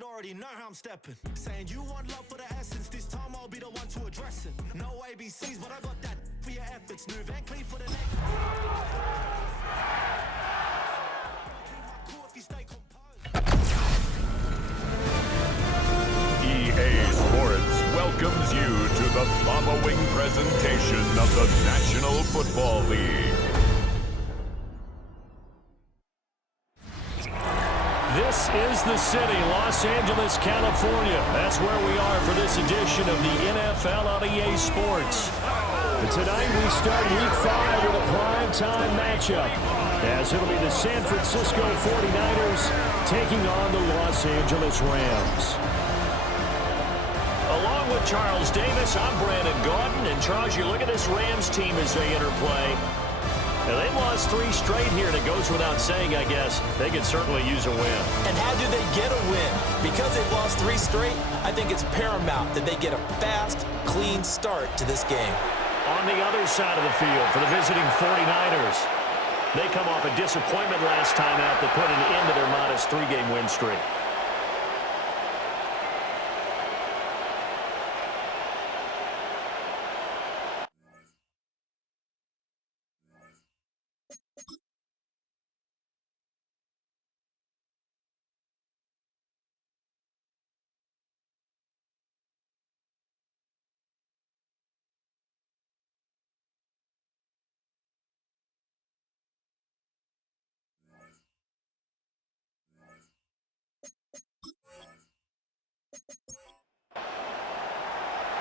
should already know how I'm stepping. Saying you want love for the essence, this time I'll be the one to address it. No ABCs, but I got that for your efforts. New Van Cleef for the next. EA Sports welcomes you to the following presentation of the National Football League. This is the city, Los Angeles, California. That's where we are for this edition of the NFL on EA Sports. Tonight we start Week 5 with a primetime matchup, as it'll be the San Francisco 49ers taking on the Los Angeles Rams. Along with Charles Davis, I'm Brandon Gaudin. And Charles, you look at this Rams team as they interplay. Now, they've lost 3 straight here, and it goes without saying, I guess, they could certainly use a win. And how do they get a win? Because they've lost 3 straight, I think it's paramount that they get a fast, clean start to this game. On the other side of the field for the visiting 49ers, they come off a disappointment last time out that put an end to their modest 3-game win streak.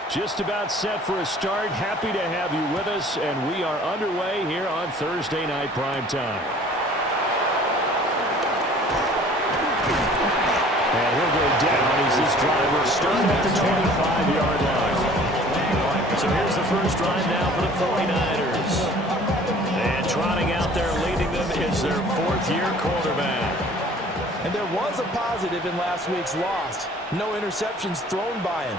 Just about set for a start. Happy to have you with us, and we are underway here on Thursday Night Primetime. And he'll go down as this driver starts at the 25-yard line. So here's the first drive now for the 49ers. And trotting out there leading them is their 4th-year quarterback. And there was a positive in last week's loss. No interceptions thrown by him.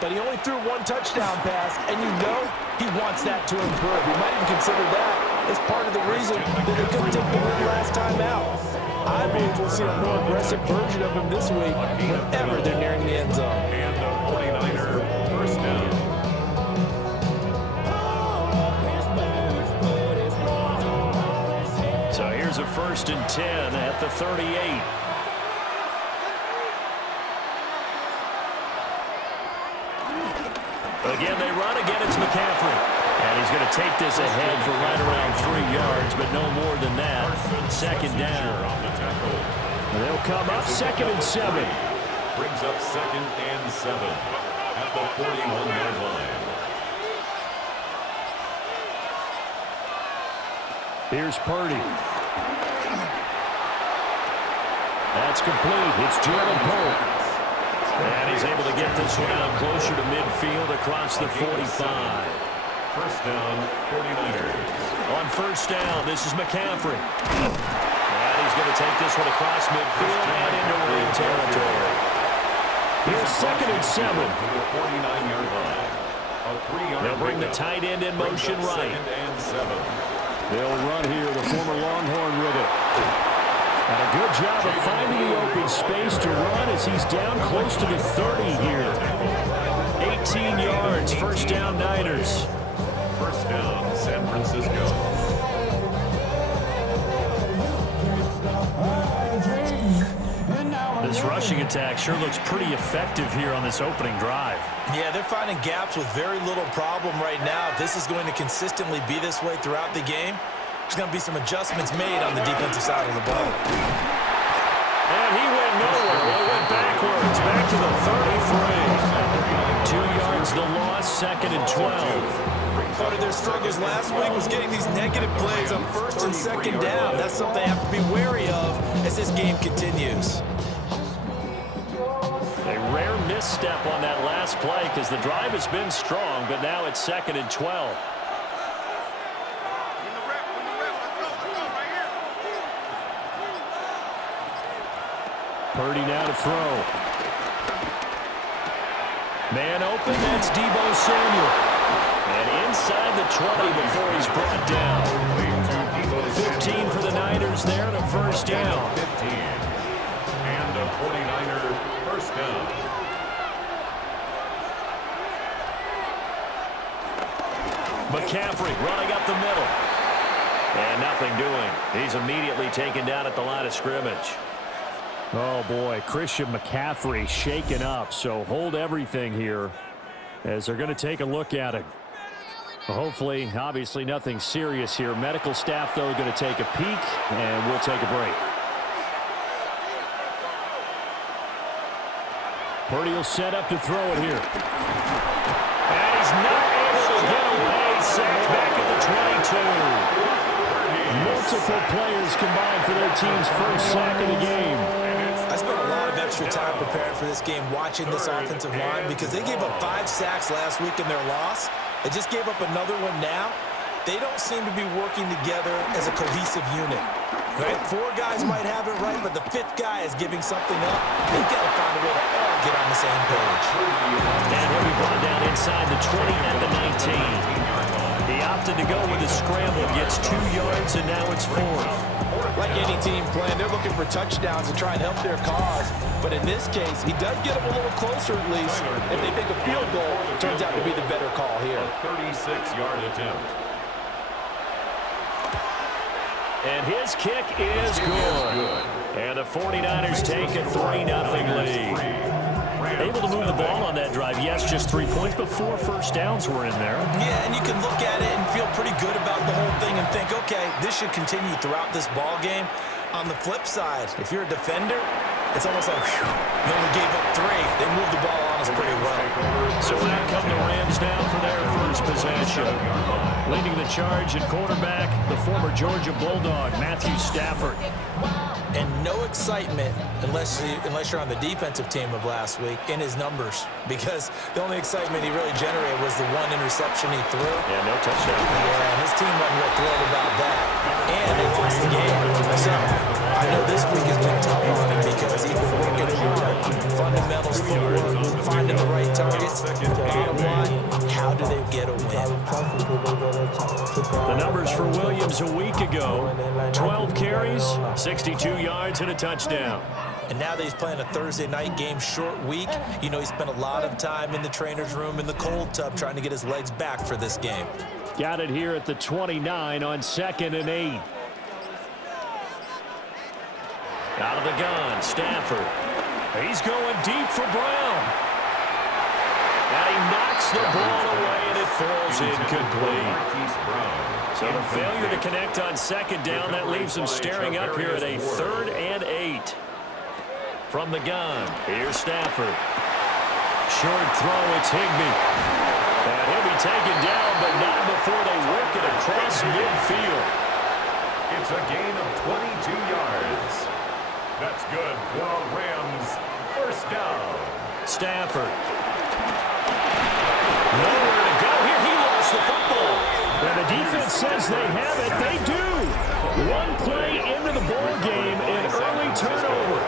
But he only threw 1 touchdown pass, and you know he wants that to improve. We might even consider that as part of the reason that they couldn't take the win last time out. I believe we'll see a more aggressive version of him this week whenever they're nearing the end zone. And the 49er first down. So here's a 1st and 10 at the 38. Again, they run. Again, it's McCaffrey. And he's going to take this ahead for right around 3 yards, but no more than that. 2nd down. They'll come up 2nd and 7. Brings up 2nd and 7 at the 41-yard line. Here's Purdy. That's complete. It's Jalen Pope. And he's able to get this one out closer to midfield across the 45. First down, 49ers. On 1st down, this is McCaffrey. And he's going to take this one across midfield and into ring territory. Here's 2nd and 7. To the 49-yard line. A 3-yard. They'll bring the tight end in motion right. 2nd and 7. They'll run here, the former Longhorn with it. And a good job of finding the open space to run as he's down close to the 30 here. 18 yards, 1st down Niners. First down, San Francisco. This rushing attack sure looks pretty effective here on this opening drive. Yeah, they're finding gaps with very little problem right now. If this is going to consistently be this way throughout the game, there's going to be some adjustments made on the defensive side of the ball. And he went nowhere. He went backwards, back to the 33. 2 yards the loss, 2nd and 12. Part of their struggles last week was getting these negative plays on 1st and 2nd down. That's something they have to be wary of as this game continues. A rare misstep on that last play because the drive has been strong, but now it's 2nd and 12. Purdy now to throw. Man open, that's Deebo Samuel. And inside the 20 before he's brought down. 15 for the Niners there and a 1st down. 15. And a 49er first down. McCaffrey running up the middle. And nothing doing. He's immediately taken down at the line of scrimmage. Oh, boy, Christian McCaffrey shaken up. So hold everything here as they're going to take a look at it. Hopefully, obviously nothing serious here. Medical staff, though, going to take a peek, and we'll take a break. Purdy will set up to throw it here. And he's not able to get away. Sacked back at the 22. Multiple players combined for their team's first sack of the game. I spent a lot of extra time preparing for this game watching this offensive line because they gave up 5 sacks last week in their loss. They just gave up another one now. They don't seem to be working together as a cohesive unit. Right? 4 guys might have it right, but the 5th guy is giving something up. They've got to find a way to all get on the same page. And he'll be brought down inside the 20 at the 19. He opted to go with a scramble, gets 2 yards, and now it's 4th. Like any team playing, they're looking for touchdowns to try and help their cause. But in this case, he does get them a little closer at least. If they think a field goal turns out to be the better call here. A 36-yard attempt. And his kick is good. And the 49ers take a 3-0 lead. Able to move the ball on that drive. Yes, just 3 points, but 4 first downs were in there. Yeah, and you can look at it and feel pretty good about the whole thing and think, okay, this should continue throughout this ball game. On the flip side, if you're a defender, it's almost like, whew, you only gave up 3. They moved the ball on us pretty well. So out come the Rams down for their first possession. Leading the charge at quarterback, the former Georgia Bulldog, Matthew Stafford. And no excitement unless you're on the defensive team of last week in his numbers, because the only excitement he really generated was the 1 interception he threw. Yeah, no touchdown. Yeah, and his team wasn't real thrilled about that. And they lost the game. So I know this week has been tough on him because he's been working hard. Fundamentals, footwork, finding the right targets. Bottom line, how do they get a win? The numbers for Williams a week ago, 12 carries, 62 yards, and a touchdown. And now that he's playing a Thursday night game, short week, you know he spent a lot of time in the trainer's room in the cold tub trying to get his legs back for this game. Got it here at the 29 on 2nd and 8. Out of the gun, Stafford. He's going deep for Brown. And he knocks the ball away, and it falls incomplete. So the failure to connect on 2nd down, that leaves him staring up here at a 3rd and 8. From the gun, here's Stafford. Short throw, it's Higbee. And he'll be taken down, but not before they work it across midfield. It's a gain of 22 yards. That's good for the Rams. First down. Stafford. Nowhere to go here. He lost the football. And the defense says they have it. They do. 1 play into the ball game, an early turnover.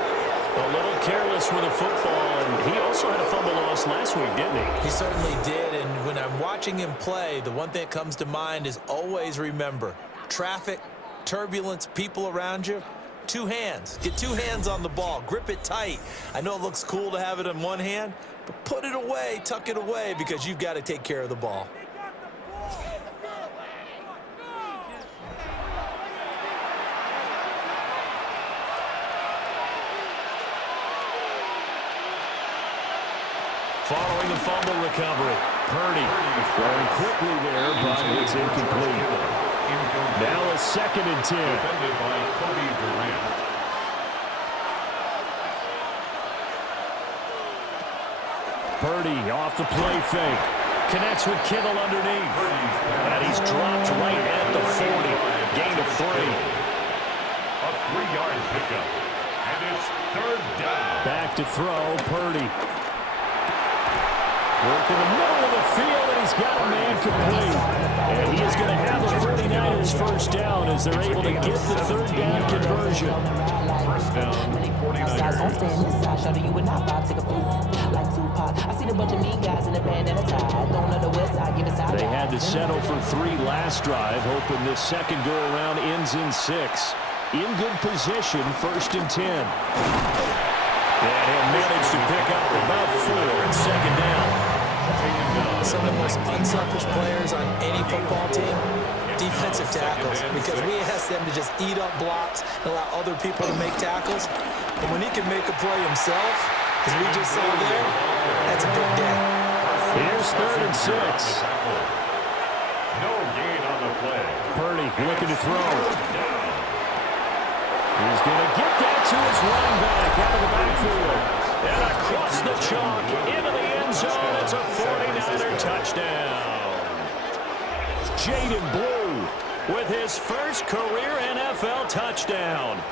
A little careless with the football, and he also had a fumble loss last week, didn't he? He certainly did, and when I'm watching him play, the one thing that comes to mind is always remember, traffic, turbulence, people around you, 2 hands. Get 2 hands on the ball. Grip it tight. I know it looks cool to have it in 1 hand, but put it away, tuck it away, because you've got to take care of the ball. Following the fumble recovery, Purdy throwing quickly there, but it's incomplete. Now a 2nd and 10. Defended by Cody Durant. Purdy off the play fake. Connects with Kittle underneath. And he's dropped right at the 40. Gain of 3. A 3-yard pickup. And it's 3rd down. Back to throw, Purdy. Work in the middle of the field, and he's got a man complete. And he is going to have the 49ers first down as they're able to get the 3rd down conversion. First down, 49ers. They had to settle for 3 last drive, hoping this second go-around ends in 6. In good position, 1st and 10. And he'll manage to pick up about 4 and second down. Some of the most unselfish players on any football team, defensive tackles, because we ask them to just eat up blocks and allow other people to make tackles. But when he can make a play himself, as we just saw there, that's a big day. Here's 3rd and 6. No gain on the play. Purdy looking to throw. He's going to get that to his running back out of the backfield. And across the chalk into the end zone. It's a 49er touchdown. Jaden Blue with his first career NFL touchdown.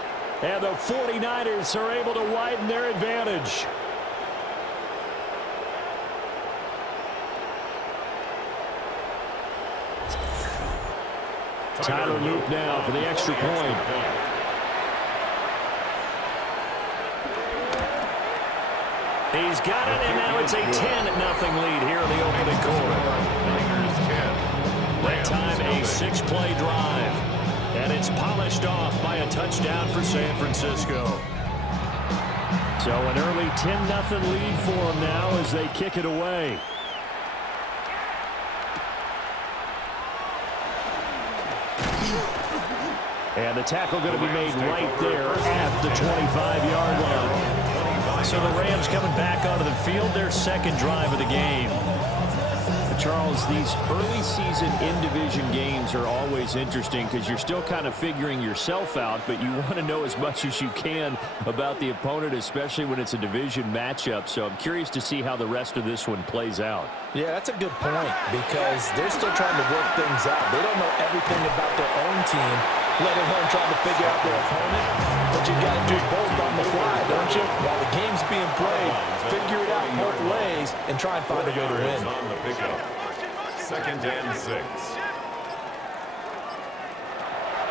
And the 49ers are able to widen their advantage. Tyler Loop now for the extra point. He's got it, and now it's a 10-0 lead here in the opening quarter. That time a 6-play drive. And it's polished off by a touchdown for San Francisco. So an early 10-0 lead for them now as they kick it away. And the tackle going to be made right there at the 25-yard line. So the Rams coming back onto the field, their second drive of the game. Charles, these early season in-division games are always interesting because you're still kind of figuring yourself out, but you want to know as much as you can about the opponent, especially when it's a division matchup. So I'm curious to see how the rest of this one plays out. Yeah, that's a good point because they're still trying to work things out. They don't know everything about their own team, let alone trying to figure out their opponent. But you got to do both on the fly, don't you? While the game's being played, figure it out both ways and try and find a way to win. On the pickup. 2nd and 6.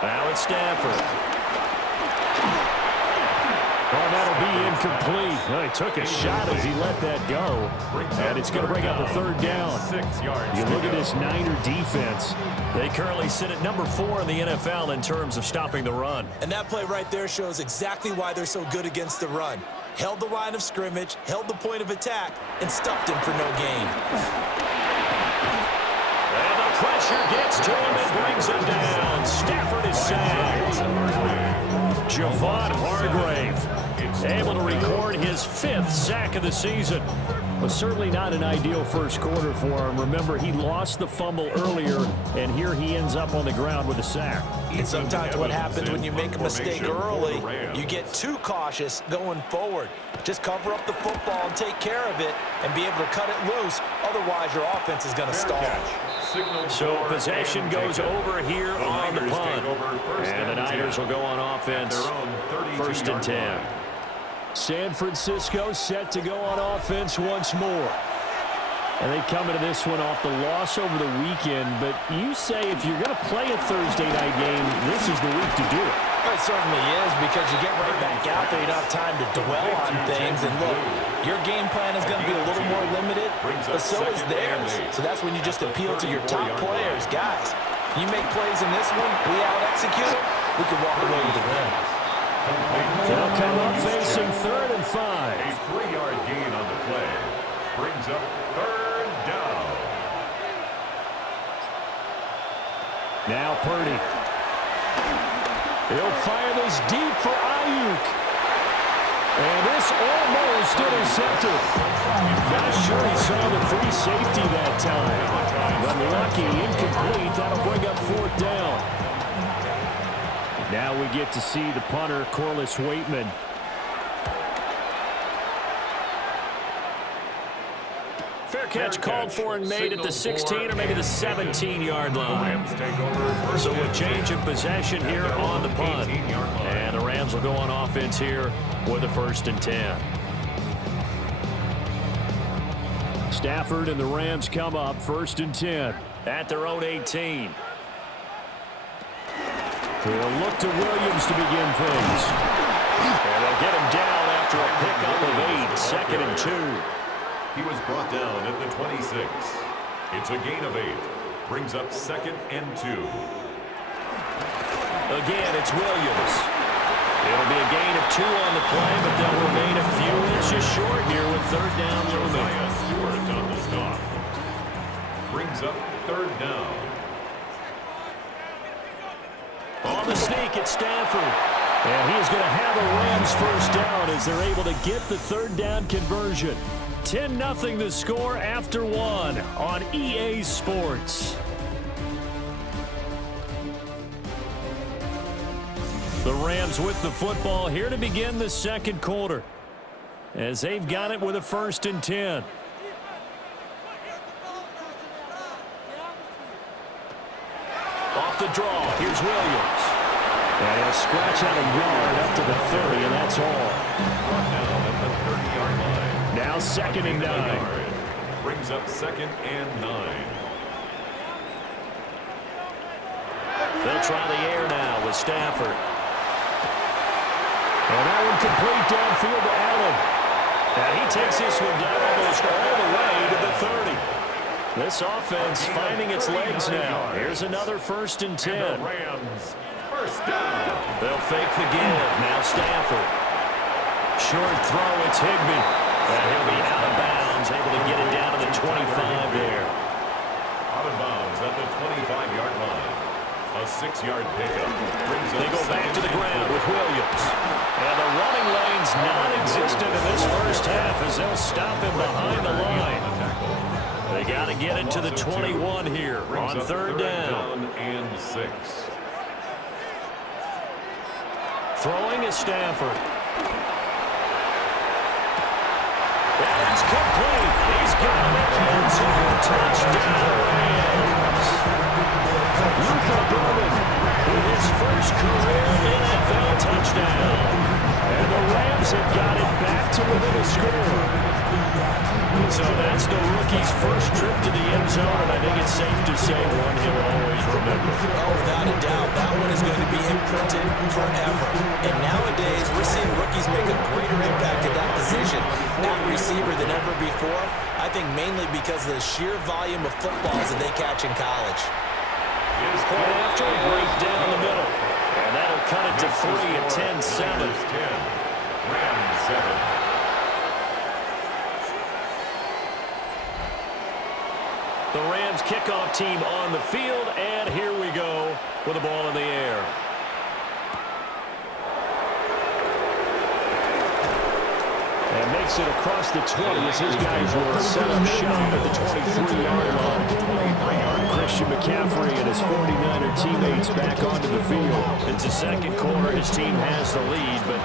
Now it's Stafford. Oh, that'll be incomplete. Well, he took a shot as he let that go. And it's going to bring up a 3rd down. 6 yards. You look at this Niner defense. They currently sit at number 4 in the NFL in terms of stopping the run. And that play right there shows exactly why they're so good against the run. Held the line of scrimmage, held the point of attack, and stuffed him for no gain. And the pressure gets to him and brings him down. Stafford is sacked. Javon Hargrave able to record his 5th sack of the season. Was certainly not an ideal first quarter for him. Remember, he lost the fumble earlier, and here he ends up on the ground with a sack. And sometimes what happens when you make a mistake early, you get too cautious going forward. Just cover up the football and take care of it and be able to cut it loose. Otherwise, your offense is going to stall. So possession goes over here on the punt. And the Niners will go on offense, 1st and 10. San Francisco set to go on offense once more. And they come into this one off the loss over the weekend. But you say if you're going to play a Thursday night game, this is the week to do it. Well, it certainly is because you get right back out there. You don't have time to dwell on things. And look, your game plan is going to be a little more limited, but so is theirs. So that's when you just appeal to your top players. Guys, you make plays in this one, we out-execute it, we can walk away with the win. They'll come up facing 3rd and 5. A 3-yard gain on the play. Brings up 3rd down. Now Purdy. He'll fire this deep for Ayuk. And this almost intercepted. Not sure he saw the free safety that time. But lucky, incomplete. That'll bring up 4th down. Now we get to see the punter, Corliss Waitman. Fair catch called for and made at the 16 or maybe the 17-yard line. So a change of possession here on the punt. And the Rams will go on offense here with a 1st and 10. Stafford and the Rams come up 1st and 10 at their own 18. They'll look to Williams to begin things. And they'll get him down after a pickup of 8, 2nd and 2. He was brought down at the 26. It's a gain of 8. Brings up 2nd and 2. Again, it's Williams. It'll be a gain of 2 on the play, but they'll remain a few inches short here with third down looming. Stewart on the stop. Brings up third down. On the sneak, it's Stafford. And he's going to have a Rams first down as they're able to get the third down conversion. 10-0 the score after 1 on EA Sports. The Rams with the football here to begin the second quarter as they've got it with a 1st and 10. Off the draw, here's Williams. And he'll scratch out a yard up to the 30, and that's all. Down at the 30-yard line. Now 2nd and 9. Brings up 2nd and 9. They'll try the air now with Stafford. And that one complete downfield to Allen. And he takes this one down almost all the way to the 30. This offense finding its legs now. Here's another 1st and 10. Rams, first down. They'll fake the give. Now Stafford. Short throw, it's Higbee. And he'll be out of bounds, able to get it down to the 25 there. Out of bounds at the 25-yard line. A 6-yard pickup. They go back to the ground with Williams. And the running lane's non-existent in this first half as they'll stop him behind the line. They got to get it to the 21 here on third down. And 6. Throwing is Stafford. And it's complete. He's got it in the end zone. Touchdown Rams. Luther Burden with his first career NFL touchdown. And the Rams have got it back to within a score. So that's the rookie's first trip to the end zone, and I think it's safe to say one he'll always remember. Oh, without a doubt, that one is going to be imprinted forever. And nowadays, we're seeing rookies make a greater impact at that position at receiver than ever before. I think mainly because of the sheer volume of footballs that they catch in college. Point after, break down the middle. And that'll cut it to 3 at 10-7. Rams 7. The Rams kickoff team on the field, and here we go with the ball in the air. And makes it across the 20 as his guys will set up shop at the 23-yard line. Christian McCaffrey and his 49er teammates back onto the field. It's the second quarter. His team has the lead, but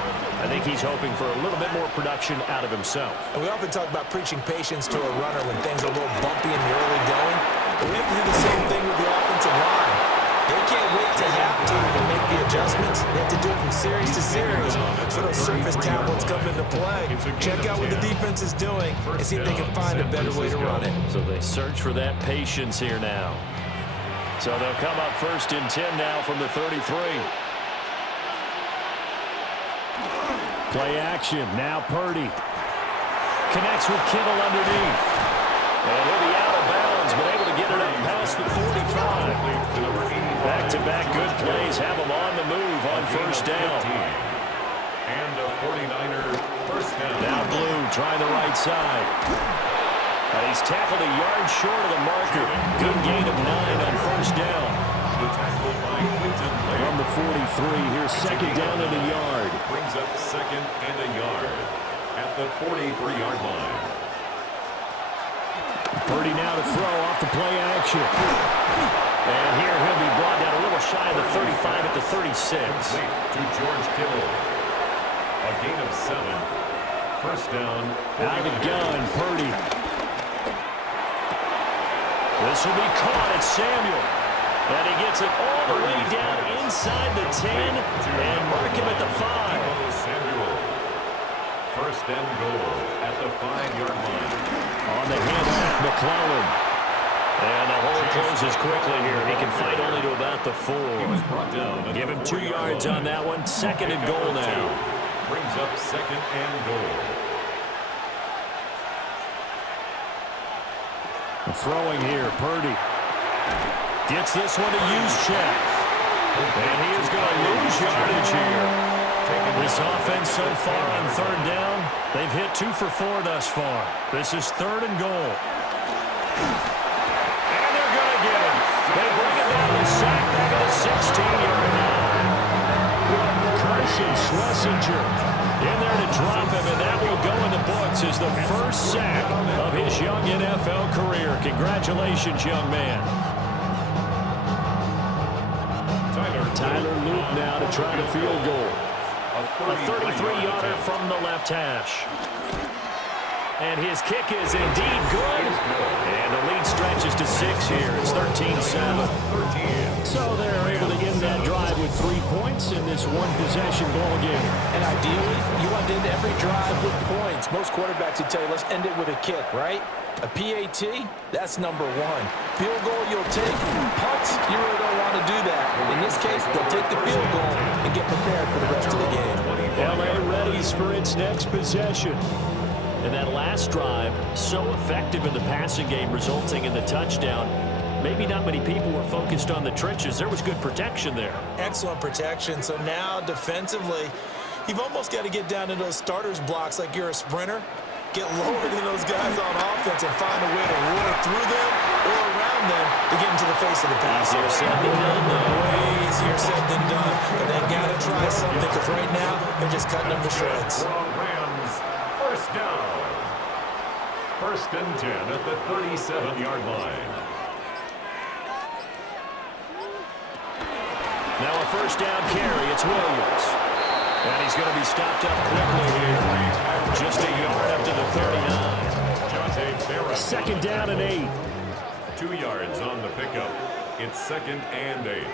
I think he's hoping for a little bit more production out of himself. And we often talk about preaching patience to a runner when things are a little bumpy in the early going. But we have to do the same thing with the offensive line. They can't wait to have to make the adjustments. They have to do it from series to series. So those surface tablets come into play. Check out what the defense is doing and see if they can find a better way to run it. So they search for that patience here now. So they'll come up 1st and 10 now from the 33. Play action. Now Purdy. Connects with Kittle underneath. And he'll be out of bounds, but able to get it up past the 45. Back-to-back good plays have him on the move on first down. And a 49er first down. Now Blue trying the right side. And he's tackled a yard short of the marker. Good gain of 9 on first down. The tackle by Quinton From the 43, here's 2nd down and a yard. brings up 2nd and a yard at the 43-yard line. Purdy now to throw off the play action. And here he'll be brought down a little shy of the 35 at the 36. To George Kittle. A gain of 7. First down. Out of the gun, Purdy. This will be caught at Samuel. And he gets it all the way down inside the 10 and mark him at the 5. Samuel. First and goal at the 5-yard line. On the handoff, McClellan. And the hole closes quickly here. He can fight only to about the 4. Give him 2 yards on that one. 2nd and goal now. Brings up 2nd and goal. Throwing here, Purdy. Gets this one to use check. And he is going to lose yardage here. This offense so far on third down, they've hit 2 for 4 thus far. This is 3rd and goal. And they're going to get it. They bring it down and sack back at the 16-yard line. Carson Schlesinger in there to drop him, and that will go in the books as the first sack of his young NFL career. Congratulations, young man. Tyler Luke now to try the field goal. A 33-yarder from the left hash. And his kick is indeed good. And the lead stretches to 6 here. It's 13-7. So they're able to end that drive with 3 points in this one-possession ball game. And ideally, you want to end every drive with points. Most quarterbacks would tell you, let's end it with a kick, right? A PAT, that's number 1. Field goal you'll take. Punts, you really don't want to do that. In this case, they'll take the field goal and get prepared for the rest of the game. LA readies for its next possession. And that last drive, so effective in the passing game, resulting in the touchdown. Maybe not many people were focused on the trenches. There was good protection there. Excellent protection. So now defensively, you've almost got to get down to those starters blocks like you're a sprinter. Get lower than those guys on offense and find a way to roar through them or around them to get into the face of the pass. Easier said than done, though. Way easier said than done. But they got to try something because right now they're just cutting them to shreds. Rams, first down. 1st and 10 at the 37-yard line. Now a first down carry. It's Williams. And he's going to be stopped up quickly here. Just a yard up to the 39. 2nd down and 8. 2 yards on the pickup. It's 2nd and 8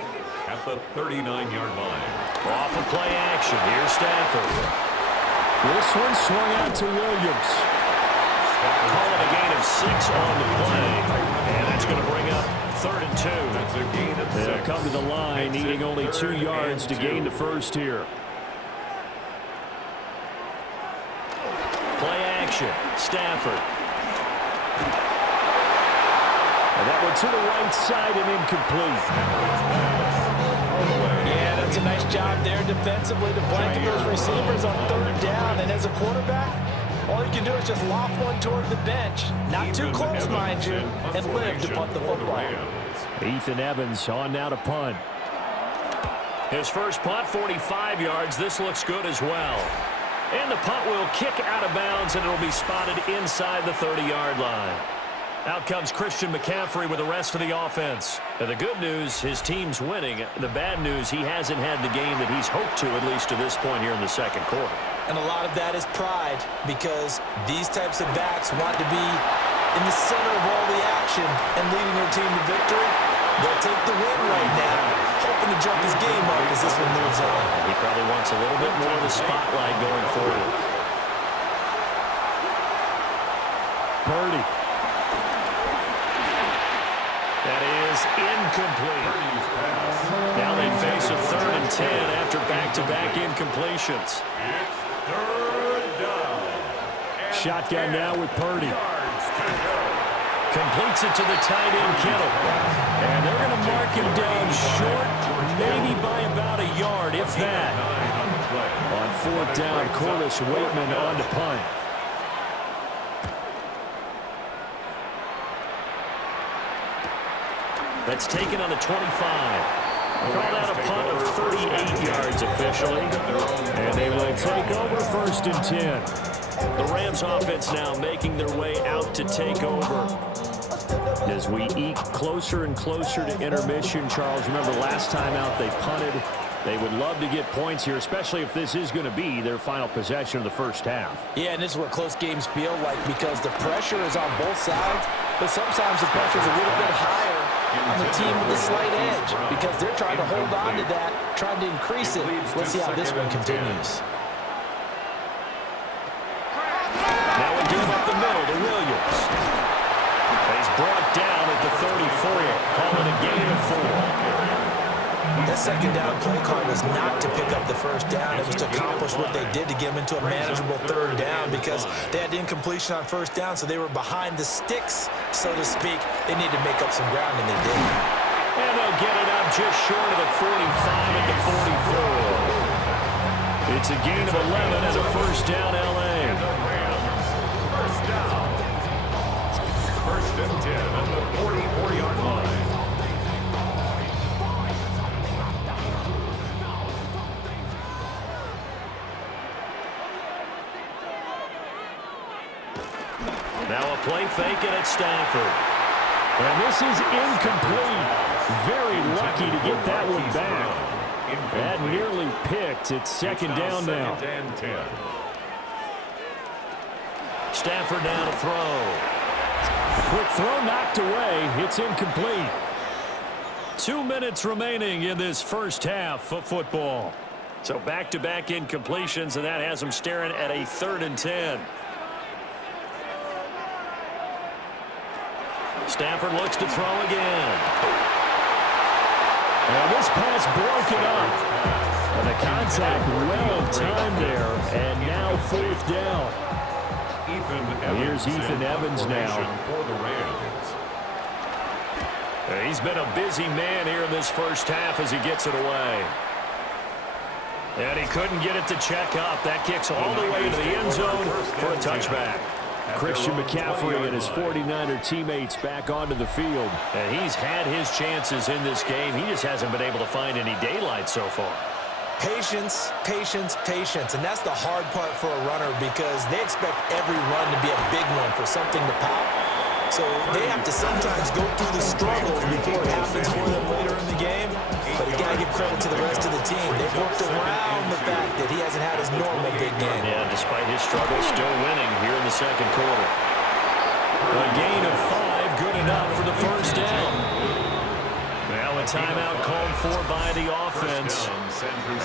at the 39-yard line. Off of play action. Here's Stafford. This one swung out to Williams. Calling a gain of 6 on the play. And that's going to bring up 3rd and 2. That's a gain of 6. They'll come to the line, needing only 2 yards to gain the first here. Play action. Stafford. And that one to the right side and incomplete. Yeah, that's a nice job there defensively to blanket those receivers on 3rd down. And as a quarterback, all you can do is just loft one toward the bench. Not too close, mind you, and live to punt the football. Ethan Evans on now to punt. His first punt, 45 yards. This looks good as well. And the punt will kick out of bounds, and it will be spotted inside the 30-yard line. Out comes Christian McCaffrey with the rest of the offense. And the good news, his team's winning. The bad news, he hasn't had the game that he's hoped to, at least to this point here in the 2nd quarter. And a lot of that is pride, because these types of backs want to be in the center of all the action and leading their team to victory. They'll take the win right now, hoping to jump his game up as this one moves on. He probably wants a little bit more of the spotlight going forward. Purdy. That is incomplete. Now they face a 3rd and 10 after back-to-back incompletions. Shotgun now with Purdy. Completes it to the tight end, Kittle. And they're going to mark him down short, maybe by about a yard, if that. On 4th down, Corliss Waitman on to punt. That's taken on the 25. Called out a punt of 38 yards officially. And they will take over 1st and 10. The Rams offense now making their way out to take over. As we eke closer and closer to intermission, Charles, remember last time out they punted. They would love to get points here, especially if this is going to be their final possession of the first half. Yeah, and this is what close games feel like because the pressure is on both sides, but sometimes the pressure is a little bit higher on the team with the slight edge because they're trying to hold on to that, trying to increase it. Let's see how this one continues. Now we give up the middle to Williams. He's brought down at the 34. Call it a gain of 4. That 2nd down play call was not to pick up the first down. It was to accomplish what they did to get them into a manageable 3rd down because they had incompletion on 1st down, so they were behind the sticks, so to speak. They needed to make up some ground, and they did. And they'll get it up just short of the 45 at the 44. It's a gain of 11 and a first down, L.A. And the Rams, first down. First and 10 on the 44-yard line. Now a play fake and it's Stafford. And this is incomplete. Very lucky to get that one back. That nearly picked. It's second down now. Second and 10. Stafford down to throw. Quick throw knocked away. It's incomplete. 2 minutes remaining in this first half of football. So back-to-back incompletions, and that has them staring at a 3rd and 10. Stafford looks to throw again. And this pass broken up. And the contact well timed there. And now 4th down. Here's Ethan Evans now. For the Rams. He's been a busy man here in this first half as he gets it away. And he couldn't get it to check up. That kicks all the way to the end zone for a touchback. Christian McCaffrey and his 49er teammates back onto the field. And he's had his chances in this game. He just hasn't been able to find any daylight so far. Patience, patience, patience. And that's the hard part for a runner because they expect every run to be a big one for something to pop. So they have to sometimes go through the struggles before it happens for them later in the game. But you got to give credit to the rest of the team. They've worked around the fact that he hasn't had his normal big game. Yeah, despite his struggles, still winning here in the second quarter. A gain of 5, good enough for the first down. Now a timeout called for by the offense,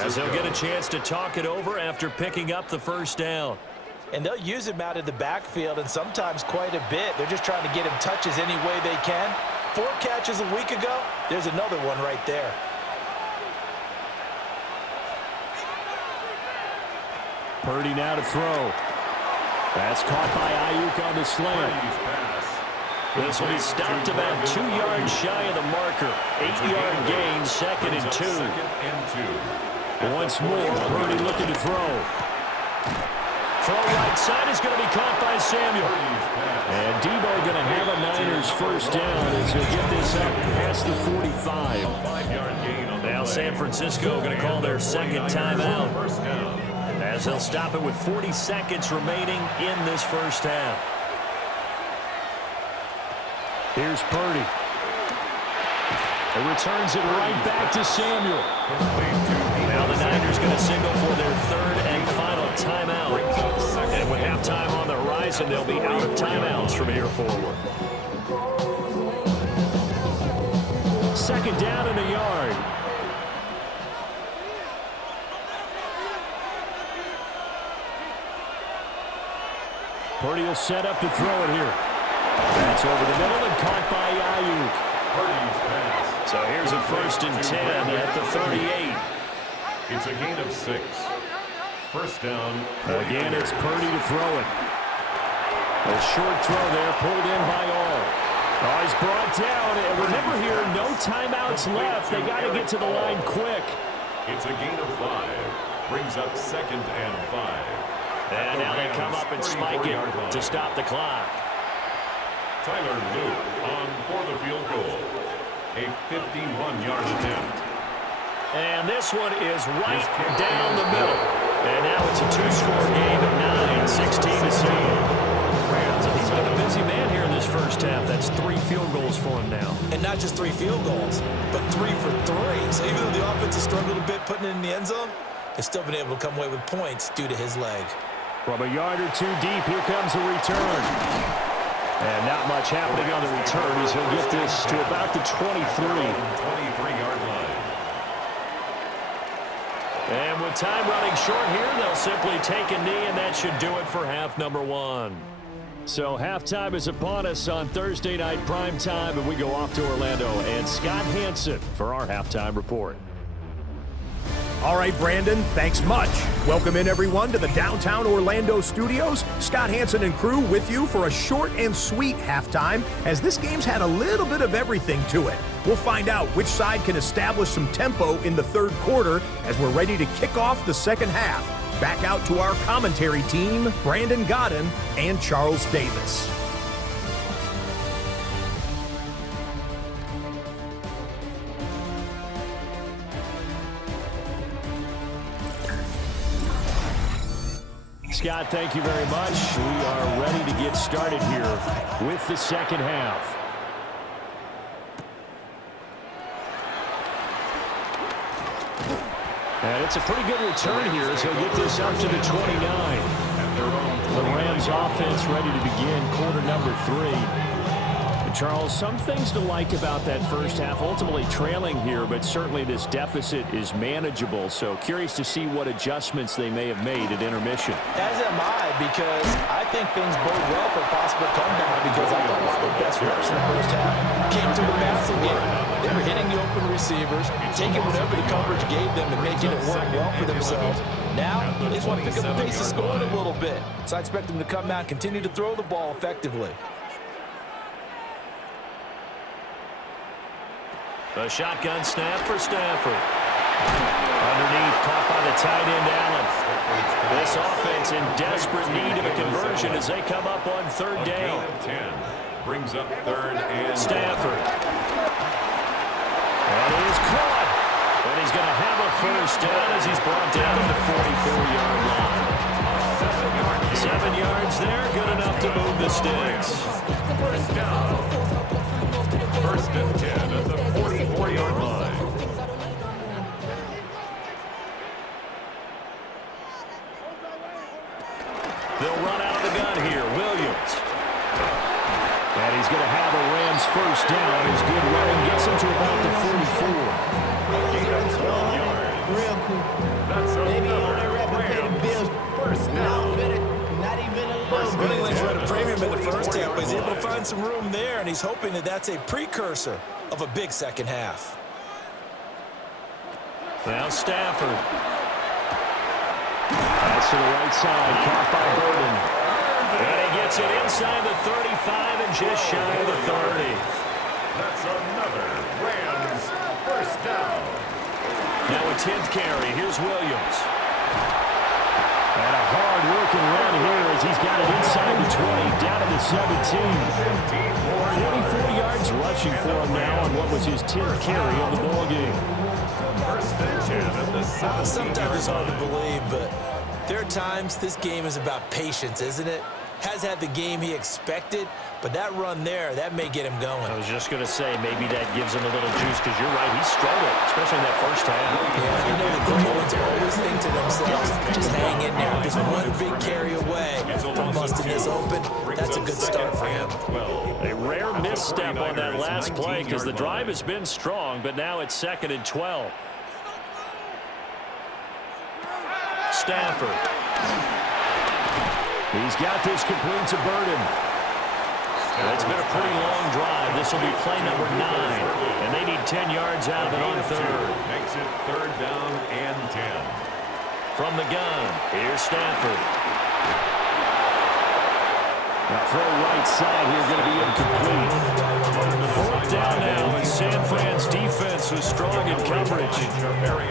as they'll get a chance to talk it over after picking up the first down. And they'll use him out of the backfield, and sometimes quite a bit. They're just trying to get him touches any way they can. 4 catches a week ago, there's another one right there. Purdy now to throw. That's caught by Ayuk on the slant. This will be stopped about 2 yards shy of the marker. 8-yard gain, 2nd and 2. Once more, Purdy looking to throw. Throw right side is going to be caught by Samuel. And Debo going to have a Niners first down as he'll get this up past the 45. Now San Francisco going to call their second timeout, as they'll stop it with 40 seconds remaining in this first half. Here's Purdy. It returns it right back to Samuel. Now the Niners going to signal for their 3rd and final timeout. And with halftime on the horizon, they'll be out of timeouts from here forward. 2nd down and a yard. Purdy will set up to throw it here. That's over the middle and caught by Ayuk. So here's a 1st and 10 at the 38. It's a gain of 6. First down. Again, it's Purdy to throw it. A short throw there, pulled in by all. Oh, he's brought down. And remember here, no timeouts left. They got to get to the line quick. It's a gain of 5. Brings up 2nd and 5. And now they come up and spike it to stop the clock. Tyler Luke on for the field goal. A 51-yard attempt. And this one is right down the middle. And now it's a 2-score game at 9, 16-7. So he's been a busy man here in this first half. That's 3 field goals for him now. And not just 3 field goals, but 3 for 3. So even though the offense has struggled a bit putting it in the end zone, they've still been able to come away with points due to his leg. From a yard or 2 deep, here comes a return. And not much happening on the return as he'll get this to about the 23. 23-yard line. And with time running short here, they'll simply take a knee, and that should do it for half number 1. So halftime is upon us on Thursday night primetime, and we go off to Orlando. And Scott Hansen for our halftime report. All right, Brandon, thanks much. Welcome in, everyone, to the downtown Orlando studios. Scott Hansen and crew with you for a short and sweet halftime, as this game's had a little bit of everything to it. We'll find out which side can establish some tempo in the 3rd quarter as we're ready to kick off the second half. back out to our commentary team, Brandon Godden and Charles Davis. Scott, thank you very much. We are ready to get started here with the second half. And it's a pretty good return here as he'll get this up to the 29. The Rams offense ready to begin quarter number 3. Charles, some things to like about that first half. Ultimately trailing here, but certainly this deficit is manageable. So curious to see what adjustments they may have made at intermission. As am I, because I think things bode well for a possible comeback, because I thought a lot of their best reps in the first half came to the passing game. They were hitting the open receivers, taking whatever the coverage gave them and making it work well for themselves. Now, they just want to pick up the pace of scoring a little bit. So I expect them to come out and continue to throw the ball effectively. A shotgun snap for Stafford. Underneath, caught by the tight end, Allen. This offense in desperate need of a conversion as they come up on third down. 10 brings up third and Stafford. And he is caught. But he's going to have a first down as he's brought down at the 44-yard line. 7 yards there, good enough to move the sticks. first down. First and 10 at the 44-yard line. They'll run out of the gun here. Williams. And he's going to have a Rams first down. His good running gets him to about the 44. 12 yards. Real cool. That's Maybe another only replicated Bills. First down. Not even a little Running bit. lanes were at a premium in the first half, but he's able to find some room there, and he's hoping that that's a precursor of a big second half. Now Stafford. That's to the right side, caught by Burden. And he gets it inside the 35 and just shy of the 30. That's another Rams first down. Now a 10th carry. Here's Williams. And a hard-working run here as he's got it inside the 20, down to the 17. 44 yards rushing for him now on what was his 10th carry of the ballgame. First and 10 at the 17. Sometimes it's hard to believe, but there are times this game is about patience, isn't it? Has had the game he expected, but that run there, that may get him going. I was just going to say, maybe that gives him a little juice, because you're right, he struggled, especially in that first half. Yeah, you know the great ones always think to themselves, just hang in there. Just one big carry away from busting this open. That's a good start for him. A rare misstep on that last play, because the drive has been strong, but now it's 2nd and 12. Stafford. He's got this complete to Burden. It's been a pretty long drive. This will be play number 9. And they need 10 yards out of it on third. Makes it third down and 10. From the gun, here's Stafford. Now throw right side here, going to be incomplete. Fourth down now, and San Fran's defense was strong in coverage.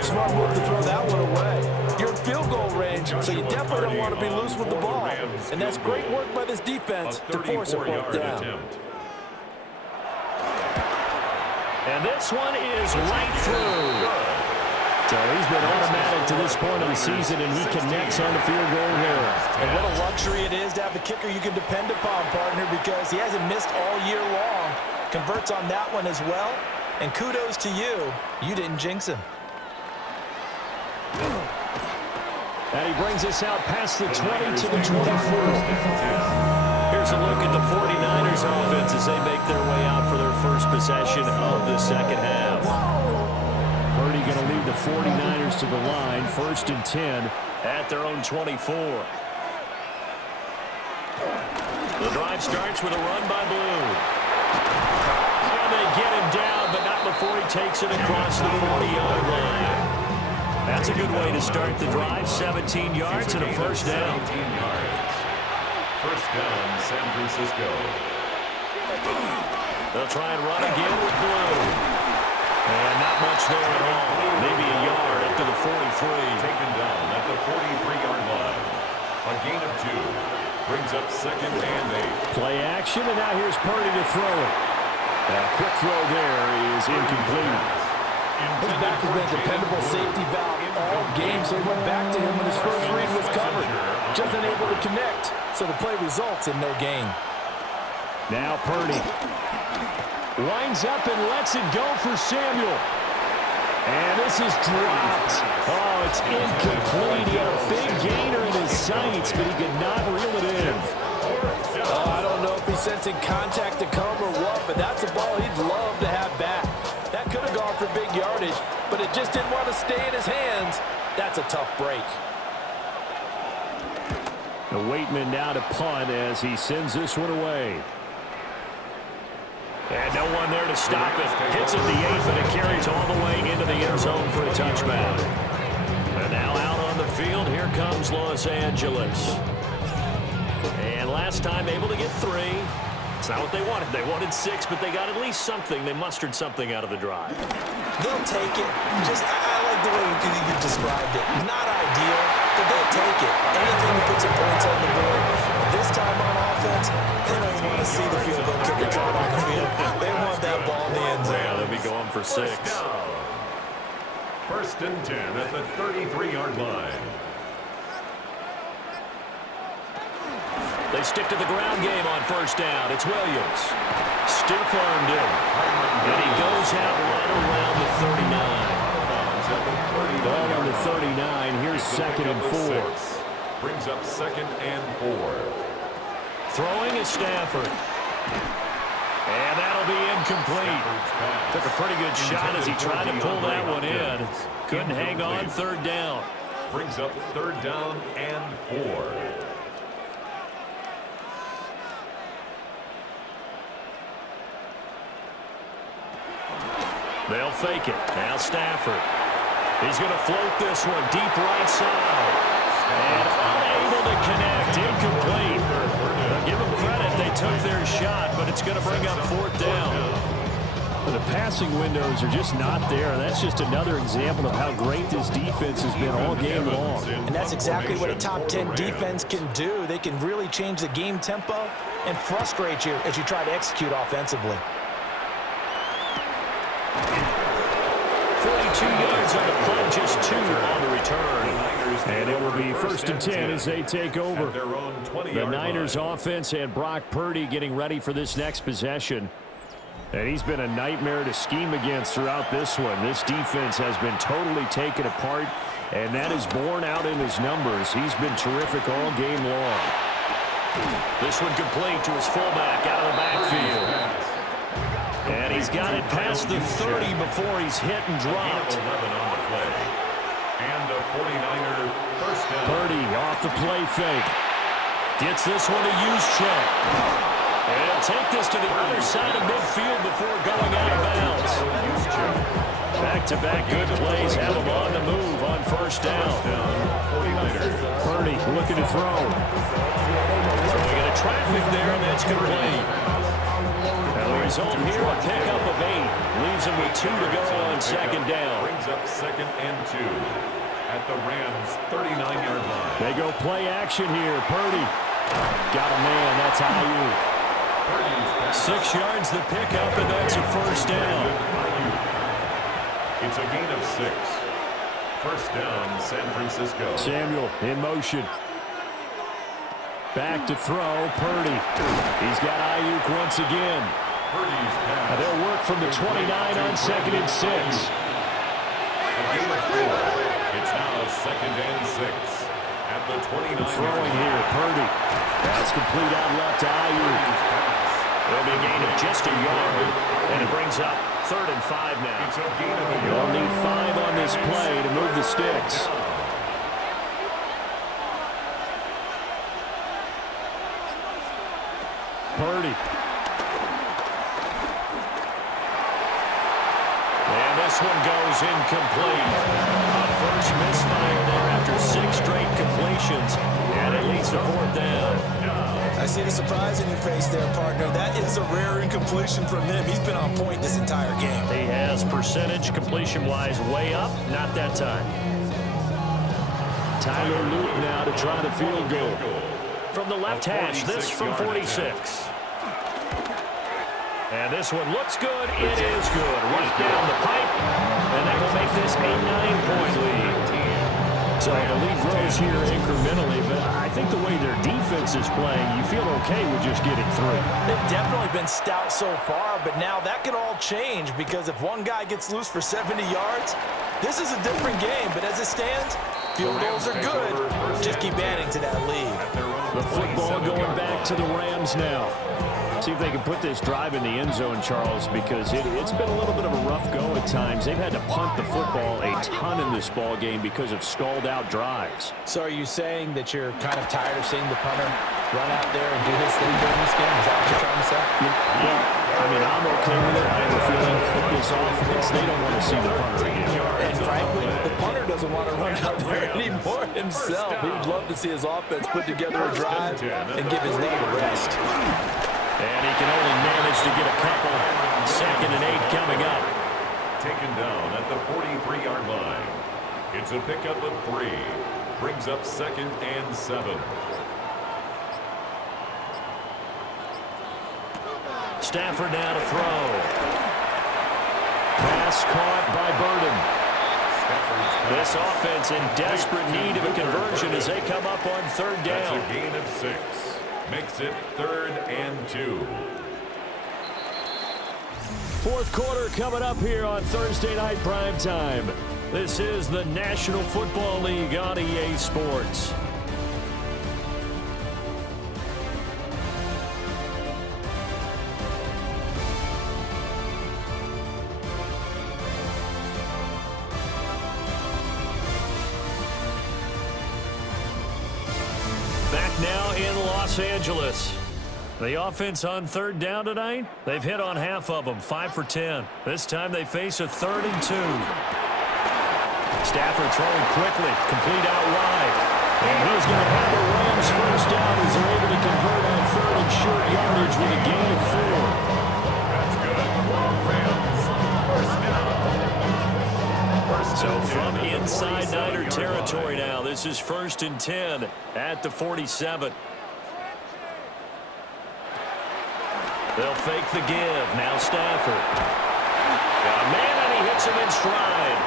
Smart move to throw that one away. You're in field goal range, so you definitely don't want to be loose with the ball. And that's great work by this defense to force a fourth down. Attempt. And this one is right through. So he's been automatic to this point of the season, and he connects on the field goal here. And what a luxury it is to have a kicker you can depend upon, partner, because he hasn't missed all year long. Converts on that one as well. And kudos to you. You didn't jinx him. And he brings us out past the 20 to the 24. Here's a look at the 49ers offense as they make their way out for their first possession of the second half. Purdy going to lead the 49ers to the line, 1st and 10 at their own 24. The drive starts with a run by Blue. And they get him down, but not before he takes it across the 40-yard line. That's a good way to start the drive. 17 yards and a first down. 17 yards. First down, San Francisco. They'll try and run again with Blue. And not much there at all. Maybe a yard up to the 43. Taken down at the 43-yard A gain of 2. Brings up 2nd and 8. Play action, and now here's Purdy to throw it. A quick throw there is incomplete. His back has been a dependable safety valve all game, so he went back to him when his first read was covered. Just unable to connect, so the play results in no gain. Now Purdy winds up and lets it go for Samuel. And this is dropped. Oh, it's incomplete. He had a big gainer in his sights, but he could not reel it in. I don't know if he's sensing contact to come or what, but that's a ball he'd love to have back. That could have gone for big yardage, but it just didn't want to stay in his hands. That's a tough break. The Waitman now to punt as he sends this one away. And no one there to stop it. Hits at the 8, but it carries all the way into the end zone for a touchback. And now out on the field, here comes Los Angeles. And last time able to get 3. It's not what they wanted. They wanted 6, but they got at least something. They mustered something out of the drive. They'll take it. I like the way you described it. Not ideal, but they'll take it. Anything to put some points on the board. This time on offense, they don't even want to see the field goal kicker trot on the field. They want that ball in the end zone. Yeah, they'll be going for 6. 1st and 10 at the 33-yard line. They stick to the ground game on 1st down. It's Williams. Stiff-armed him. And he goes out right around the 39. Ball on the 39. Here's 2nd and 4. Brings up 2nd and 4. Throwing is Stafford. And that'll be incomplete. Took a pretty good shot as he tried to pull that one in. Couldn't hang on 3rd down. Brings up 3rd down and 4. They'll fake it. Now Stafford. He's going to float this one deep right side. And unable to connect. Incomplete. Now give them credit. They took their shot, but it's going to bring up 4th down. The passing windows are just not there. That's just another example of how great this defense has been all game long. And that's exactly what a top 10 defense can do. They can really change the game tempo and frustrate you as you try to execute offensively. 42 yards on the punt, just 2 on the return. And it will be 1st and 10 as they take over. The Niners offense and Brock Purdy getting ready for this next possession. And he's been a nightmare to scheme against throughout this one. This defense has been totally taken apart, and that is borne out in his numbers. He's been terrific all game long. This one complete to his fullback out of the backfield. And he's got it past the 30 before he's hit and dropped. 11 on the play. And a 49er 1st down. Purdy off the play fake. Gets this one a use check. And he'll take this to the other side of midfield before going out of bounds. Back-to-back good plays have him on the move on 1st down. 49ers. Purdy looking to throw. Throwing into traffic there, and that's complete. Now the result here, a pickup of 8. Leaves him with 2 to go on 2nd down. Brings up 2nd and 2 at the Rams' 39-yard line. They go play action here. Purdy got a man. That's Ayuk. 6 yards the pickup, and that's a 1st down. It's a gain of 6. 1st down, San Francisco. Samuel in motion. Back to throw, Purdy. He's got Ayuk once again. Now they'll work from the 29 on 2nd and 6. A gain of 4. It's now 2nd and 6 at the 29. Throwing here, Purdy. That's complete out left to Ayuk. There'll be a gain of just a yard, and it brings up 3rd and 5 now. It's a gain of a They'll yard. need 5 on this play to move the sticks. Purdy. And this one goes incomplete. A first misfire there after 6 straight completions, and it leads to 4th down. I see the surprise in your face there, partner. That is a rare incompletion from him. He's been on point this entire game. He has percentage completion-wise way up, not that time. Tyler Luke now to try the field goal. From the left hash, this from 46. And this one looks good. It is good. Right down the pipe. And that will make this a 9-point lead. So the lead grows here incrementally, but I think the way their defense is playing, you feel okay with just getting through. They've definitely been stout so far, but now that can all change because if one guy gets loose for 70 yards, this is a different game. But as it stands, field goals are good. Just keep adding to that lead. The football going back to the Rams now. See if they can put this drive in the end zone, Charles, because it's been a little bit of a rough go at times. They've had to punt the football a ton in this ball game because of stalled-out drives. So are you saying that you're kind of tired of seeing the punter run out there and do his thing during this game? Is that what you're trying to say? Well, I mean, I'm okay with it. I have a feeling that this offense, they don't want to see the punter again. And frankly, the punter doesn't want to run out there anymore himself. He would love to see his offense put together a drive and give his knee a rest. And he can only manage to get a couple. 2nd and 8 coming up. Taken down at the 43-yard line. It's a pickup of 3. Brings up 2nd and 7. Stafford now to throw. Pass caught by Burden. This offense in desperate need of a conversion as they come up on 3rd down. That's a gain of 6. Makes it 3rd and 2. 4th quarter coming up here on Thursday Night Prime Time. This is the National Football League on EA Sports. Back now in Los Angeles. The offense on 3rd down tonight, they've hit on half of them, 5 for 10. This time they face a 3rd and 2. Stafford throwing quickly, complete out wide. And he's going to have the Rams first down as they're able to convert on 3rd and short yardage with a gain of 4. That's good. Rams, first down. So from inside Niner territory now, this is 1st and 10 at the 47. They'll fake the give. Now Stafford. Got a man, and he hits him in stride.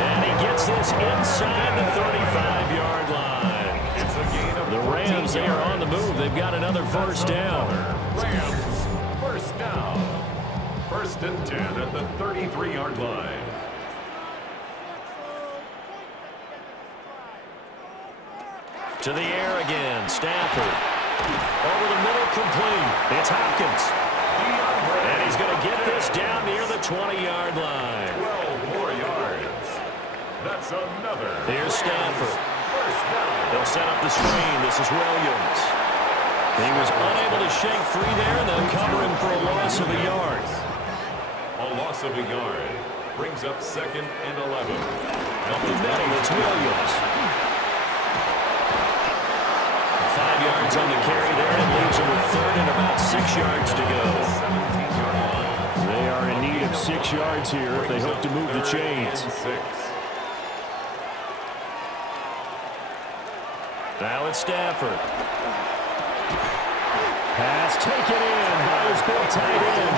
And he gets this inside the 35-yard line. It's a gain of The Rams, they are on the move. They've got another first down. Rams, first down. 1st and 10 at the 33-yard line. To the air again. Stafford. Over the middle, complete. It's Hopkins. And he's going to get this down near the 20-yard line. 12 more yards. That's another. Here's Stafford. First down. They'll set up the screen. This is Williams. He was unable to shake free there, and they'll cover him for a loss of a yard. A loss of a yard. Brings up 2nd and 11. Up the middle, it's Williams. 5 yards on the carry there, and leaves him with 3rd and about 6 yards to go. They are in need of 6 yards here if they hope to move the chains. Now it's Stafford. Pass taken in by his big tight end.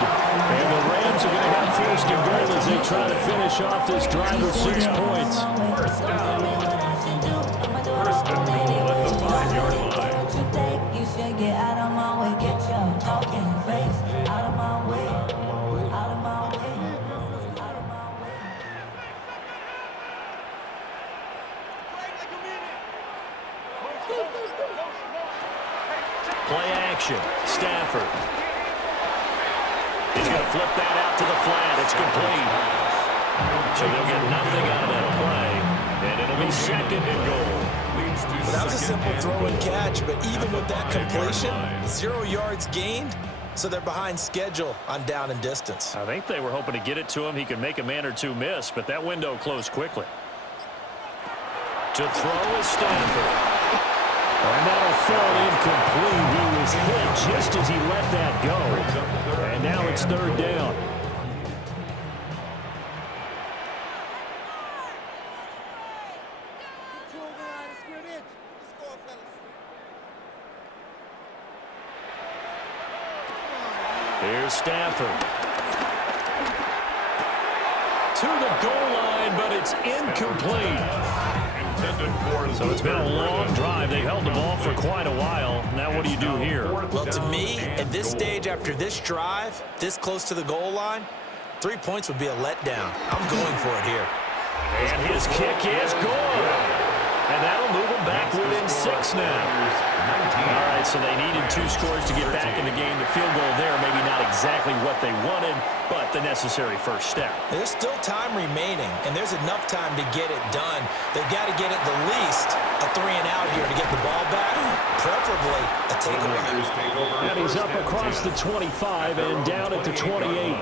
And the Rams are going to have 1st and goal as they try to finish off this drive with 6 points. First down. 1st and goal at the 5-yard line. Get out of my way, get your talking face out of my way, out of my way, out of my way. Play action. Stafford. He's going to flip that out to the flat. It's complete. So they'll get nothing out of that play, and it'll be 2nd and goal. Well, that was a simple throw and catch, but even with that completion, 0 yards gained, so they're behind schedule on down and distance. I think they were hoping to get it to him. He could make a man or two miss, but that window closed quickly. To throw is Stafford. And that'll fall incomplete. He was hit just as he let that go. And now it's 3rd down. Here's Stafford. To the goal line, but it's incomplete. So it's been a long drive. They've held the ball for quite a while. Now what do you do here? Well, to me, at this stage after this drive, this close to the goal line, 3 points would be a letdown. I'm going for it here. And his kick is good. And that'll move them back within 6 now. All right, so they needed 2 scores to get back in the game. The field goal there, maybe not exactly what they wanted, but the necessary first step. There's still time remaining, and there's enough time to get it done. They've got to get at the least a 3-and-out here to get the ball back, preferably a takeaway. And he's up across the 25 and down at the 28.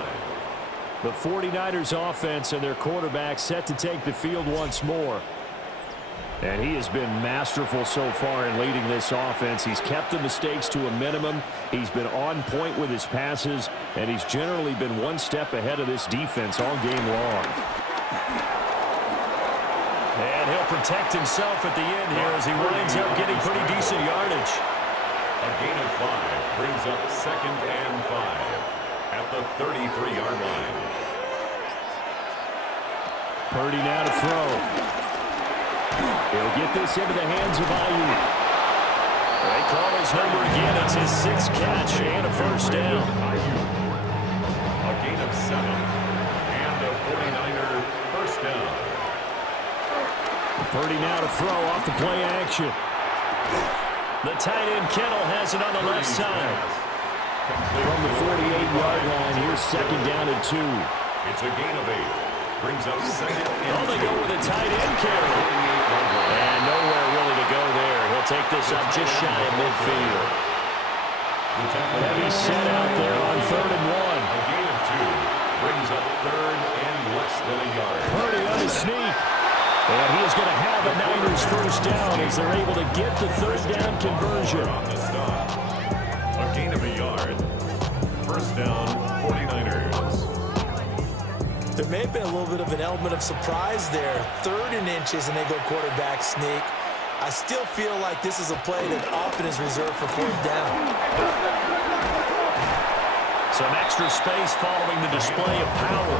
The 49ers offense and their quarterback set to take the field once more. And he has been masterful so far in leading this offense. He's kept the mistakes to a minimum. He's been on point with his passes, and he's generally been one step ahead of this defense all game long. And he'll protect himself at the end here as he winds up getting pretty decent yardage. A gain of 5 brings up 2nd and 5 at the 33-yard line. Purdy now to throw. He'll get this into the hands of Ayuk. They call his number again. It's his 6th catch and a first down. A gain of 7 and a 49er first down. Purdy now to throw off the play action. The tight end Kittle has it on the left side. From the 48-yard line, here's 2nd down and 2. It's a gain of 8. Brings up 2nd and 2. Oh, they go with a tight end carry. And nowhere really to go there. He'll take this up just shy of midfield. Heavy set out there on 3rd and 1. A gain of 2 brings up 3rd and less than a yard. Purdy on his sneak. And he is going to have a Niners first down as they're able to get the 3rd down conversion. On the stop. A gain of a yard. First down, 49ers. There may have been a little bit of an element of surprise there. 3rd and inches, and they go quarterback sneak. I still feel like this is a play that often is reserved for 4th down. Some extra space following the display of power.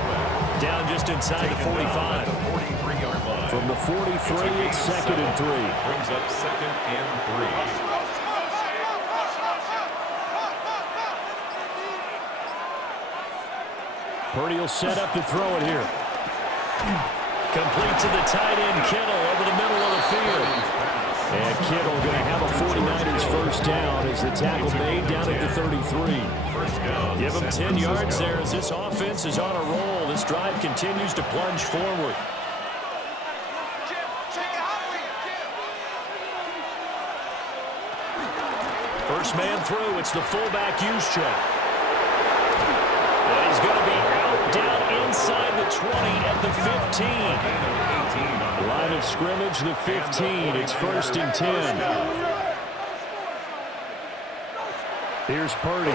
Down just inside the 45. From the 43, it's 2nd and 3. Brings up 2nd and 3. Purdy will set up to throw it here. Complete to the tight end, Kittle, over the middle of the field. And Kittle going to have a 49ers first down as the tackle made down at the 33. Give him 10 yards there as this offense is on a roll. This drive continues to plunge forward. First man through, it's the fullback Juszczyk. And he's going to be out down inside the 20 at the 15. Line of scrimmage, the 15. It's 1st and 10. Here's Purdy.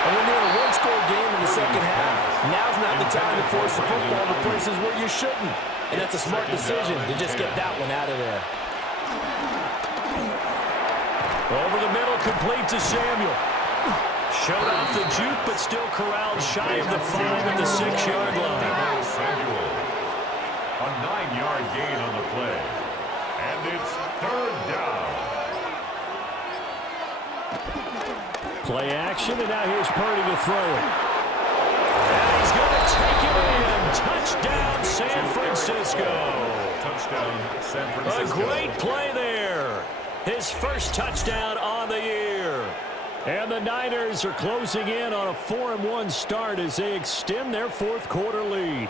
And when you're in a one-score game in the second half, now's not the time to force the football to places where you shouldn't. And that's a smart decision to just get that one out of there. Over the middle, complete to Samuel. Showed off the juke, but still corralled shy of the 5 at the 6-yard line. Samuel. A 9-yard gain on the play. And it's 3rd down. Play action, and now here's Purdy to throw it. And he's going to take it in. Touchdown, San Francisco. Touchdown, San Francisco. A great play there. His first touchdown on the year. And the Niners are closing in on a 4-1 start as they extend their 4th quarter lead.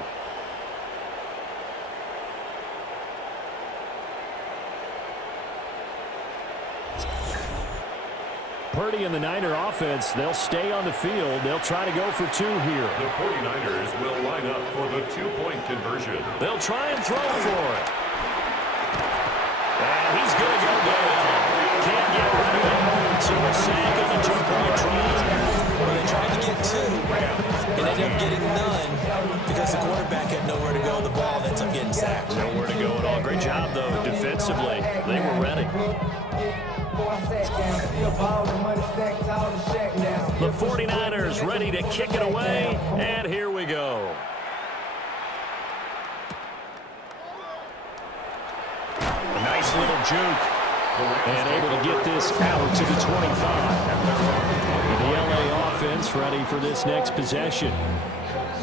Purdy and the Niner offense, they'll stay on the field. They'll try to go for 2 here. The 49ers will line up for the 2-point conversion. They'll try and throw for it. And he's going to go down. Can't get rid of it. So a sack on the 2-point try. Well, they tried to get 2 and ended up getting none because the quarterback had nowhere to go. The ball ends up getting sacked. Nowhere to go at all. Well, great job, though, defensively. They were ready. The 49ers ready to kick it away, and here we go. A nice little juke. And able to get this out to the 25. The LA offense ready for this next possession.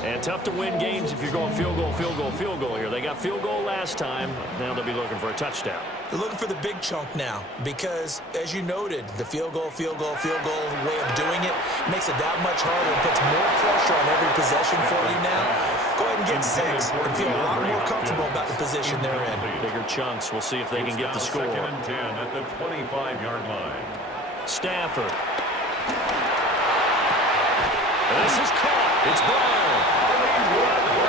And tough to win games if you're going field goal, field goal, field goal here. They got field goal last time. Now they'll be looking for a touchdown. They're looking for the big chunk now because, as you noted, the field goal way of doing it makes it that much harder. It puts more pressure on every possession for you now. Go ahead and get 6 and feel a lot more comfortable about the position they're in. Bigger chunks. We'll see if they can get the score. 2nd and 10 at the 25-yard line. Stafford. This is caught. It's Brown.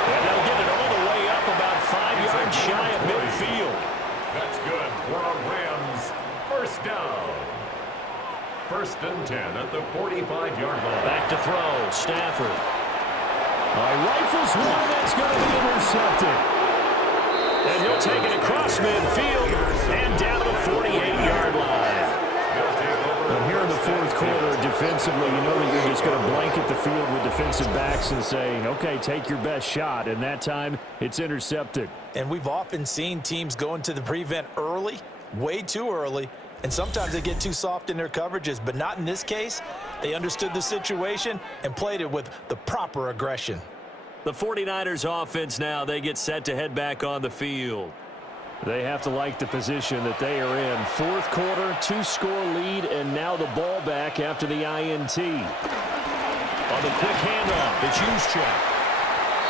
And they'll get it all the way up about 5 yards shy of midfield. That's good for a Rams first down. 1st and 10 at the 45-yard line. Back to throw. Stafford. Rifles one. That's going to be intercepted. And he'll take it across midfield and down to the 48-yard line. But here in the 4th quarter, defensively, you know that you're just going to blanket the field with defensive backs and say, okay, take your best shot. And that time, it's intercepted. And we've often seen teams go into the prevent early, way too early, and sometimes they get too soft in their coverages. But not in this case. They understood the situation and played it with the proper aggression. The 49ers offense now, they get set to head back on the field. They have to like the position that they are in. 4th quarter, 2-score lead, and now the ball back after the INT. On the quick handoff, it's Juszczyk.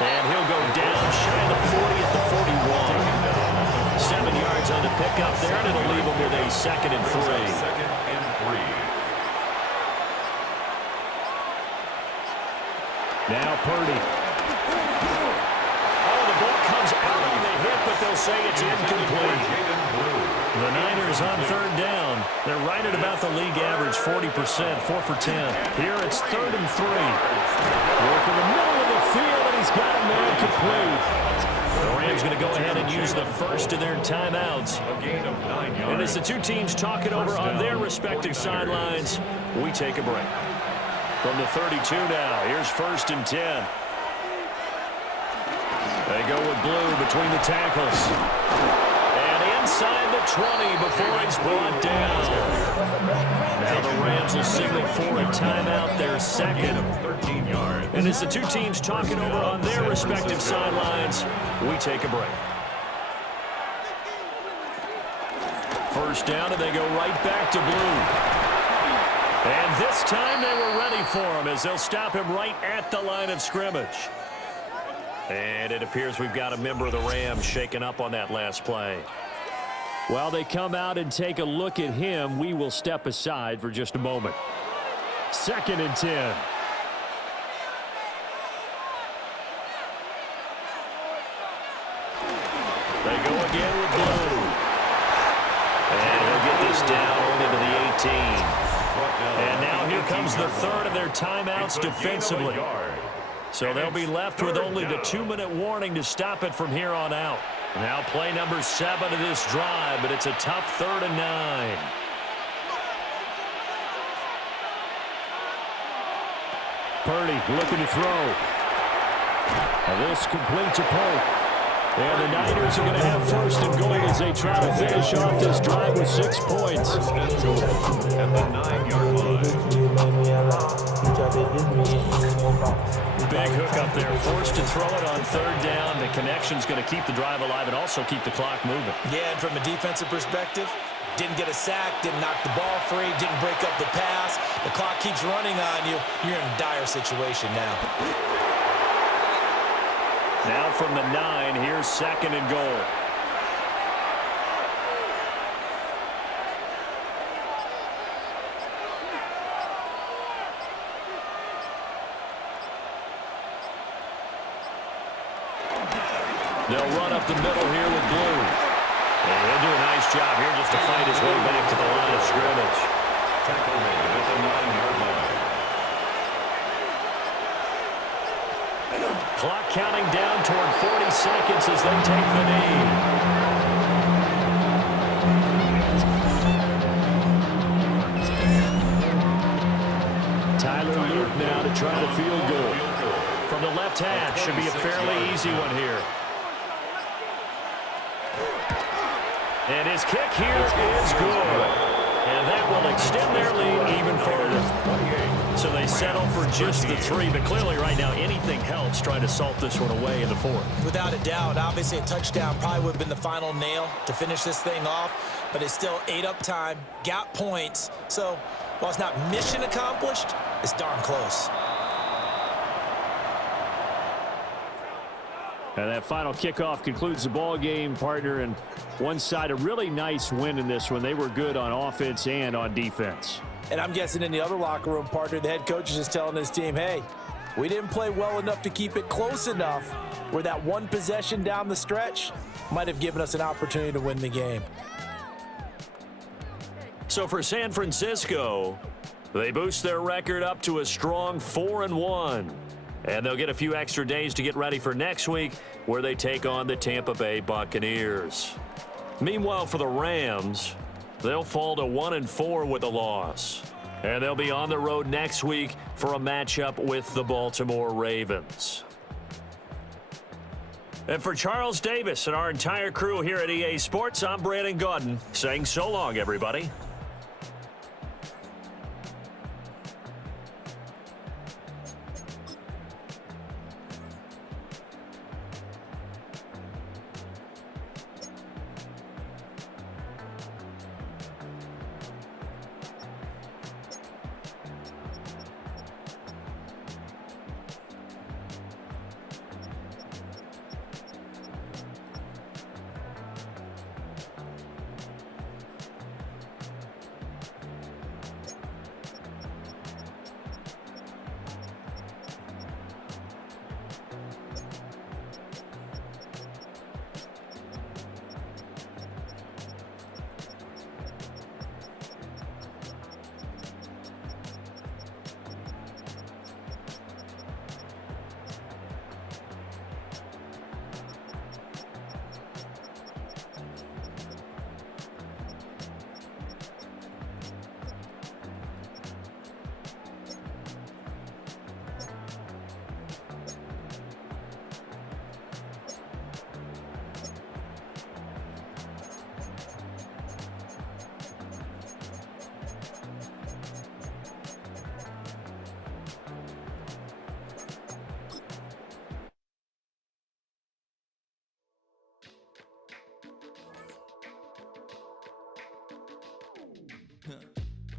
And he'll go down shy of the 40 at the 41. 7 yards on the pickup there, and it'll leave him with a 2nd and 3. 2nd and 3. Now Purdy. But they'll say it's incomplete. The Niners on 3rd down. They're right at about the league average, 40%, 4 for 10. Here it's 3rd and 3. Work in the middle of the field, and he's got a man complete. The Rams going to go ahead and use the first of their timeouts. A gain of 9 yards. And as the two teams talk it over on their respective sidelines, we take a break. From the 32 now, here's 1st and 10. They go with blue between the tackles. And inside the 20 before he's brought down. Now the Rams will signal for a timeout, their 2nd. 13 yards. And as the two teams talk it over on their respective sidelines, we take a break. 1st down, and they go right back to blue. And this time they were ready for him as they'll stop him right at the line of scrimmage. And it appears we've got a member of the Rams shaken up on that last play. While they come out and take a look at him, we will step aside for just a moment. 2nd and 10. They go again with blue. And he'll get this down into the 18. And now here comes the 3rd of their timeouts defensively. So they'll be left with only the 2-minute warning to stop it from here on out. Now play number 7 of this drive, but it's a tough 3rd and 9. Purdy looking to throw. And this complete to Pope. And the Niners are going to have 1st and goal as they try to finish off this drive with 6 points. At the 9-yard line. Big hook up there, forced to throw it on 3rd down. The connection's going to keep the drive alive and also keep the clock moving. Yeah, and from a defensive perspective, didn't get a sack, didn't knock the ball free, didn't break up the pass. The clock keeps running on you. You're in a dire situation now. Now from the 9, here's 2nd and goal. They'll run up the middle here with blue. And he'll do a nice job here just to fight his way back to the line of scrimmage. Tackle made at the 9-yard line. Clock counting down toward 40 seconds as they take the knee. from the left hash. Should be a fairly easy one here. And his kick here is good. And that will extend their lead even further. So they settle for just the 3. But clearly right now anything helps trying to salt this one away in the 4th. Without a doubt, obviously a touchdown probably would have been the final nail to finish this thing off. But it's still ate up time, got points. So while it's not mission accomplished, it's darn close. And that final kickoff concludes the ball game, partner. And one side, a really nice win in this one. They were good on offense and on defense. And I'm guessing in the other locker room, partner, the head coach is just telling his team, hey, we didn't play well enough to keep it close enough where that one possession down the stretch might have given us an opportunity to win the game. So for San Francisco, they boost their record up to a strong 4-1. And they'll get a few extra days to get ready for next week where they take on the Tampa Bay Buccaneers. Meanwhile, for the Rams, they'll fall to 1-4 with a loss. And they'll be on the road next week for a matchup with the Baltimore Ravens. And for Charles Davis and our entire crew here at EA Sports, I'm Brandon Gaudin saying so long, everybody.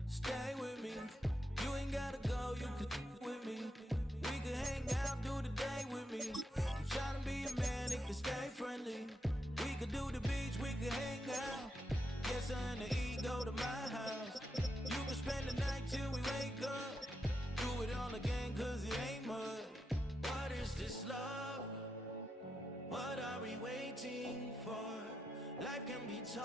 Stay with me. You ain't gotta go, you can with me. We can hang out, do the day with me. I'm trying to be a man, it can stay friendly. We could do the beach, we can hang out. Get something to eat, go to my house. You can spend the night till we wake up. Do it all again, cause it ain't mud. What is this love? What are we waiting for? Life can be tough.